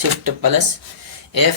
Shift+F۔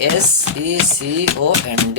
SECOND،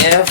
F،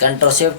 Ctrl+Shift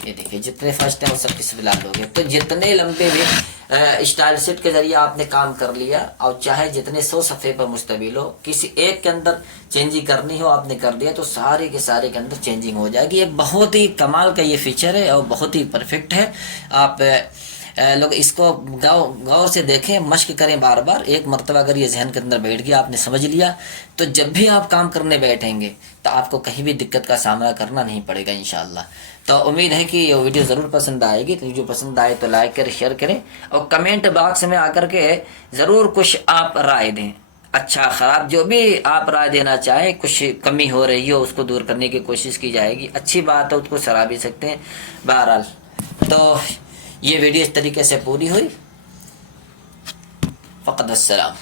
ये देखिए जितने फर्स्ट हैं वो सब किस लाल हो गए। तो जितने लंबे भी स्टाइल शीट के जरिए आपने काम कर लिया, और चाहे जितने 100 सफ़े पर मुश्तमिल हो, किसी एक के अंदर चेंजिंग करनी हो आपने कर दिया तो सारे के सारे के अंदर चेंजिंग हो जाएगी। एक बहुत ही कमाल का ये फीचर है और बहुत ही परफेक्ट है। आप लोग इसको गौर से देखें, मश्क करें बार बार। एक मरतबा अगर ये जहन के अंदर बैठ गया, आपने समझ लिया, तो जब भी आप काम करने बैठेंगे तो आपको कहीं भी दिक्कत का सामना करना नहीं पड़ेगा इंशाअल्लाह। तो उम्मीद है कि ये वीडियो ज़रूर पसंद आएगी। तो जो पसंद आए तो लाइक करें, शेयर करें, और कमेंट बॉक्स में आकर के ज़रूर कुछ आप राय दें। अच्छा ख़राब जो भी आप राय देना चाहें, कुछ कमी हो रही हो उसको दूर करने की कोशिश की जाएगी। अच्छी बात है उसको सराह भी सकते हैं। बहरहाल तो ये वीडियो इस तरीके से पूरी हुई। फ़क़त अस्सलाम।